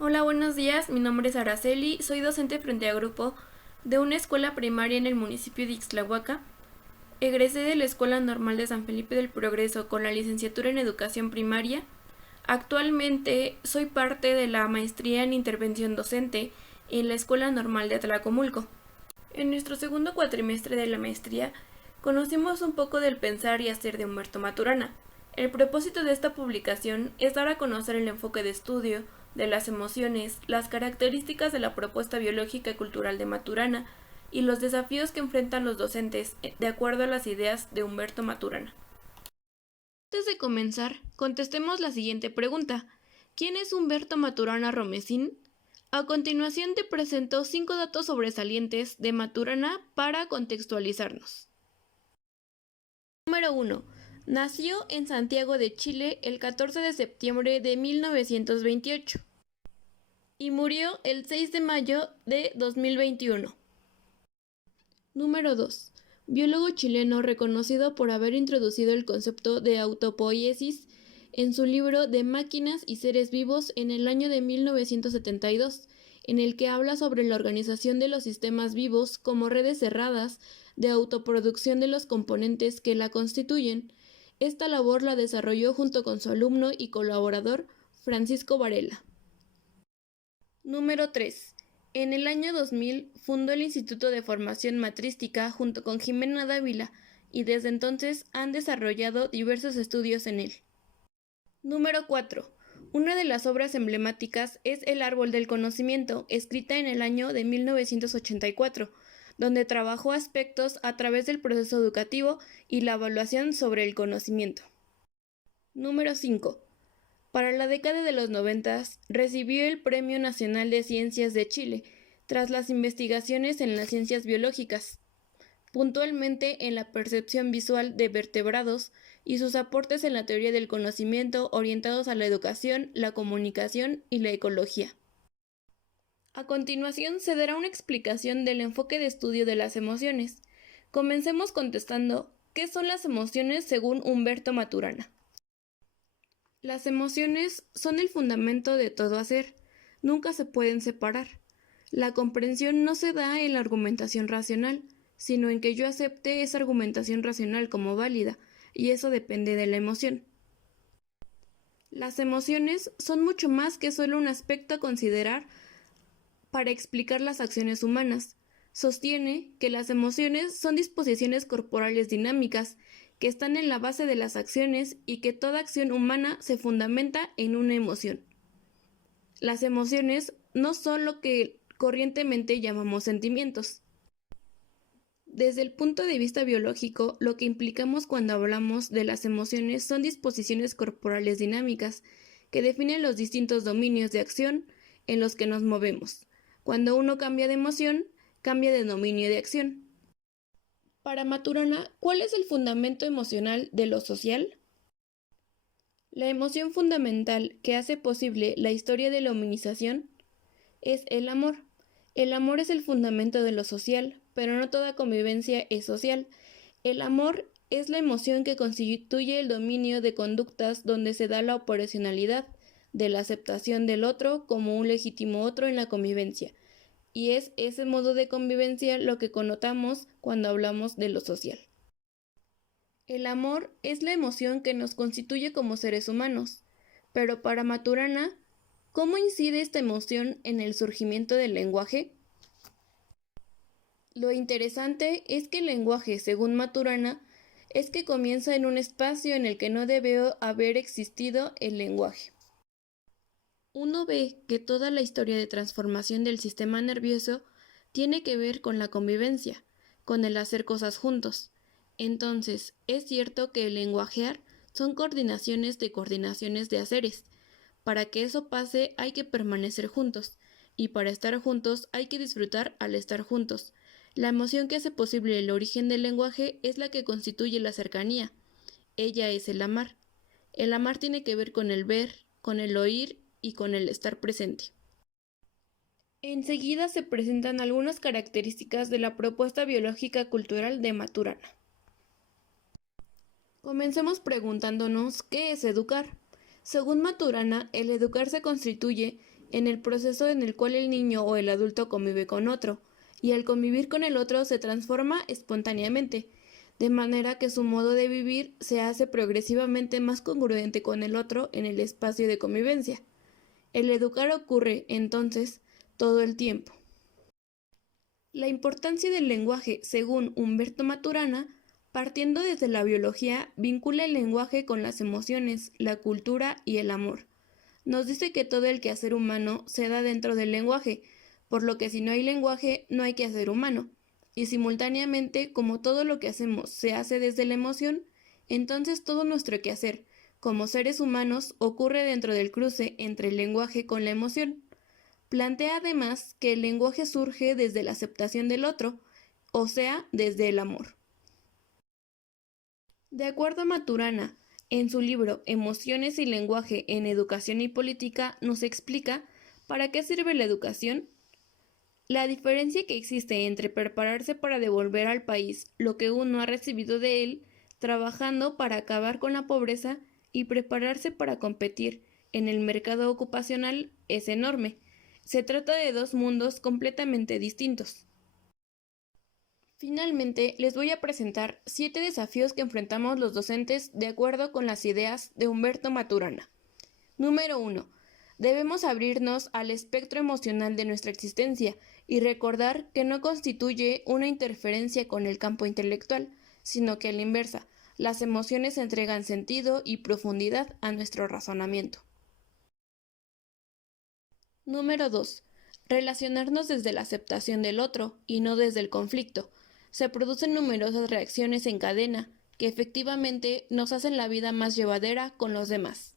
Hola, buenos días. Mi nombre es Araceli. Soy docente frente a grupo de una escuela primaria en el municipio de Ixtlahuaca. Egresé de la Escuela Normal de San Felipe del Progreso con la licenciatura en Educación Primaria. Actualmente soy parte de la maestría en Intervención Docente en la Escuela Normal de Atlacomulco. En nuestro segundo cuatrimestre de la maestría, conocimos un poco del pensar y hacer de Humberto Maturana. El propósito de esta publicación es dar a conocer el enfoque de estudio de las emociones, las características de la propuesta biológica y cultural de Maturana y los desafíos que enfrentan los docentes de acuerdo a las ideas de Humberto Maturana. Antes de comenzar, contestemos la siguiente pregunta. ¿Quién es Humberto Maturana Romesín? A continuación te presento 5 datos sobresalientes de Maturana para contextualizarnos. Número 1. Nació en Santiago de Chile el 14 de septiembre de 1928 y murió el 6 de mayo de 2021. Número 2. Biólogo chileno reconocido por haber introducido el concepto de autopoiesis en su libro de Máquinas y Seres Vivos en el año de 1972, en el que habla sobre la organización de los sistemas vivos como redes cerradas de autoproducción de los componentes que la constituyen. Esta labor la desarrolló junto con su alumno y colaborador Francisco Varela. Número 3. En el año 2000 fundó el Instituto de Formación Matrística junto con Jimena Dávila y desde entonces han desarrollado diversos estudios en él. Número 4. Una de las obras emblemáticas es El Árbol del Conocimiento, escrita en el año de 1984, donde trabajó aspectos a través del proceso educativo y la evaluación sobre el conocimiento. Número 5. Para la década de los 90 recibió el Premio Nacional de Ciencias de Chile tras las investigaciones en las ciencias biológicas, puntualmente en la percepción visual de vertebrados y sus aportes en la teoría del conocimiento orientados a la educación, la comunicación y la ecología. A continuación se dará una explicación del enfoque de estudio de las emociones. Comencemos contestando ¿qué son las emociones según Humberto Maturana? Las emociones son el fundamento de todo hacer, nunca se pueden separar. La comprensión no se da en la argumentación racional, sino en que yo acepte esa argumentación racional como válida, y eso depende de la emoción. Las emociones son mucho más que solo un aspecto a considerar para explicar las acciones humanas. Sostiene que las emociones son disposiciones corporales dinámicas que están en la base de las acciones y que toda acción humana se fundamenta en una emoción. Las emociones no son lo que corrientemente llamamos sentimientos. Desde el punto de vista biológico, lo que implicamos cuando hablamos de las emociones son disposiciones corporales dinámicas que definen los distintos dominios de acción en los que nos movemos. Cuando uno cambia de emoción, cambia de dominio de acción. Para Maturana, ¿cuál es el fundamento emocional de lo social? La emoción fundamental que hace posible la historia de la humanización es el amor. El amor es el fundamento de lo social, pero no toda convivencia es social. El amor es la emoción que constituye el dominio de conductas donde se da la operacionalidad de la aceptación del otro como un legítimo otro en la convivencia. Y es ese modo de convivencia lo que connotamos cuando hablamos de lo social. El amor es la emoción que nos constituye como seres humanos, pero para Maturana, ¿cómo incide esta emoción en el surgimiento del lenguaje? Lo interesante es que el lenguaje, según Maturana, es que comienza en un espacio en el que no debió haber existido el lenguaje. Uno ve que toda la historia de transformación del sistema nervioso tiene que ver con la convivencia, con el hacer cosas juntos. Entonces, es cierto que el lenguajear son coordinaciones de haceres. Para que eso pase hay que permanecer juntos, y para estar juntos hay que disfrutar al estar juntos. La emoción que hace posible el origen del lenguaje es la que constituye la cercanía. Ella es el amar. El amar tiene que ver con el ver, con el oír y con el estar presente. Enseguida se presentan algunas características de la propuesta biológica cultural de Maturana. Comencemos preguntándonos ¿qué es educar? Según Maturana, el educar se constituye en el proceso en el cual el niño o el adulto convive con otro, y al convivir con el otro se transforma espontáneamente, de manera que su modo de vivir se hace progresivamente más congruente con el otro en el espacio de convivencia. El educar ocurre, entonces, todo el tiempo. La importancia del lenguaje, según Humberto Maturana, partiendo desde la biología, vincula el lenguaje con las emociones, la cultura y el amor. Nos dice que todo el quehacer humano se da dentro del lenguaje, por lo que si no hay lenguaje, no hay quehacer humano. Y simultáneamente, como todo lo que hacemos se hace desde la emoción, entonces todo nuestro quehacer, como seres humanos, ocurre dentro del cruce entre el lenguaje con la emoción. Plantea además que el lenguaje surge desde la aceptación del otro, o sea, desde el amor. De acuerdo a Maturana, en su libro Emociones y lenguaje en educación y política nos explica para qué sirve la educación, la diferencia que existe entre prepararse para devolver al país lo que uno ha recibido de él, trabajando para acabar con la pobreza y prepararse para competir en el mercado ocupacional es enorme. Se trata de dos mundos completamente distintos. Finalmente, les voy a presentar 7 desafíos que enfrentamos los docentes de acuerdo con las ideas de Humberto Maturana. Número 1. Debemos abrirnos al espectro emocional de nuestra existencia y recordar que no constituye una interferencia con el campo intelectual, sino que a la inversa, las emociones entregan sentido y profundidad a nuestro razonamiento. Número 2. Relacionarnos desde la aceptación del otro y no desde el conflicto. Se producen numerosas reacciones en cadena que efectivamente nos hacen la vida más llevadera con los demás.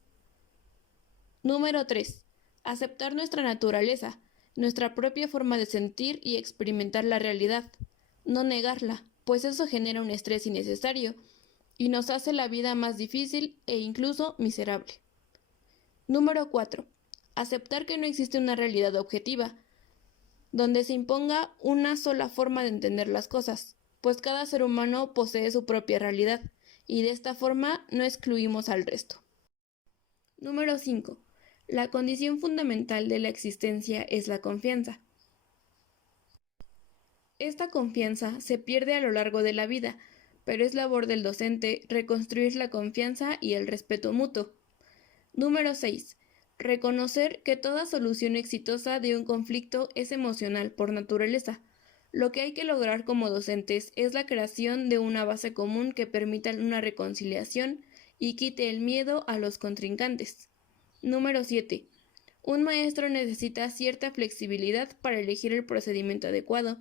Número 3. Aceptar nuestra naturaleza, nuestra propia forma de sentir y experimentar la realidad. No negarla, pues eso genera un estrés innecesario y nos hace la vida más difícil e incluso miserable. Número 4. Aceptar que no existe una realidad objetiva, donde se imponga una sola forma de entender las cosas, pues cada ser humano posee su propia realidad, y de esta forma no excluimos al resto. Número 5. La condición fundamental de la existencia es la confianza. Esta confianza se pierde a lo largo de la vida, pero es labor del docente reconstruir la confianza y el respeto mutuo. Número 6. Reconocer que toda solución exitosa de un conflicto es emocional por naturaleza. Lo que hay que lograr como docentes es la creación de una base común que permita una reconciliación y quite el miedo a los contrincantes. Número 7. Un maestro necesita cierta flexibilidad para elegir el procedimiento adecuado.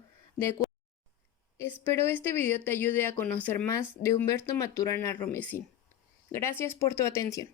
Espero este video te ayude a conocer más de Humberto Maturana Romesín. Gracias por tu atención.